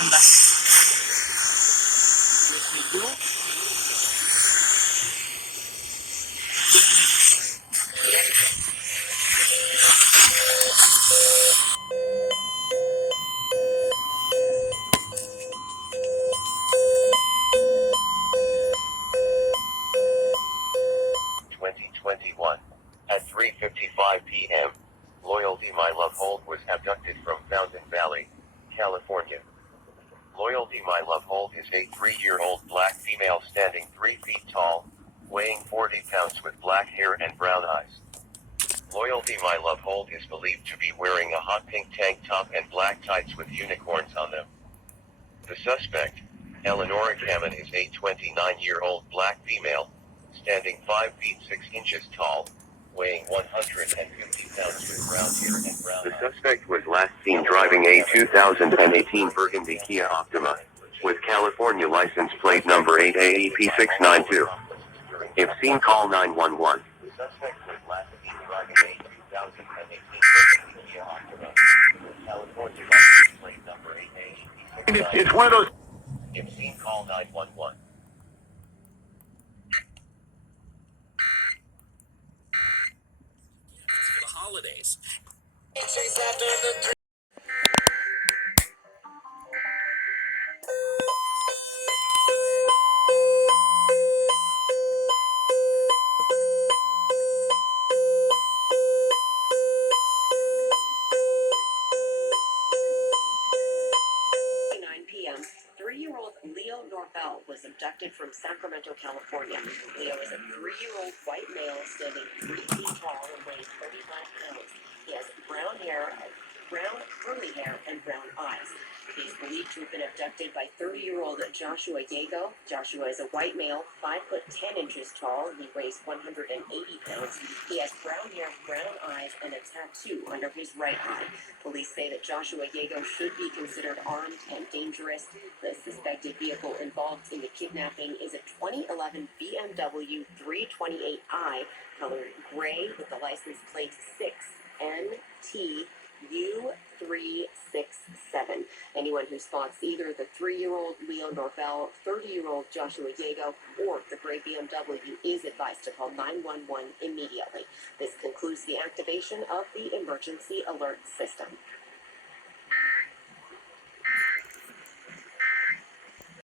banda. Yo, 2021. At 3:55 p.m., Loyalty My Love Hold was abducted from Fountain Valley, California. Loyalty My Love Hold is a 3-year-old black female standing 3 feet tall, weighing 40 pounds with black hair and brown eyes. Loyalty My Love Hold is believed to be wearing a hot pink tank top and black tights with unicorns on them. The suspect, Eleanor Kamen, is a 29-year-old black female, standing 5 feet 6 inches tall, weighing 150 pounds with brown hair and brown eyes. The suspect was last seen driving a 2018 Burgundy Kia Optima, with California license plate number 8AEP692. If seen, call 911. The suspect was last seen driving a 2018 Burgundy Kia Optima, with California license plate number 8AEP692. it's one of those. If seen, call 911. For the holidays. p.m., 3-year-old Leo Norvell was abducted from Sacramento, California. Leo is a 3-year-old white male standing 3 feet tall and weighing 35 pounds. He has brown curly hair, and brown eyes. He is believed to have been abducted by 30-year-old Joshua Yago. Joshua is a white male, 5 foot 10 inches tall. He weighs 180 pounds. He has brown hair, brown eyes, and a tattoo under his right eye. Police say that Joshua Yago should be considered armed and dangerous. The suspected vehicle involved in the kidnapping is a 2011 BMW 328i, colored gray with the license plate 6NTU367. Anyone who spots either the 3-year-old Leo Norvell, 30-year-old Joshua Yago, or the gray BMW is advised to call 911 immediately. This concludes the activation of the emergency alert system.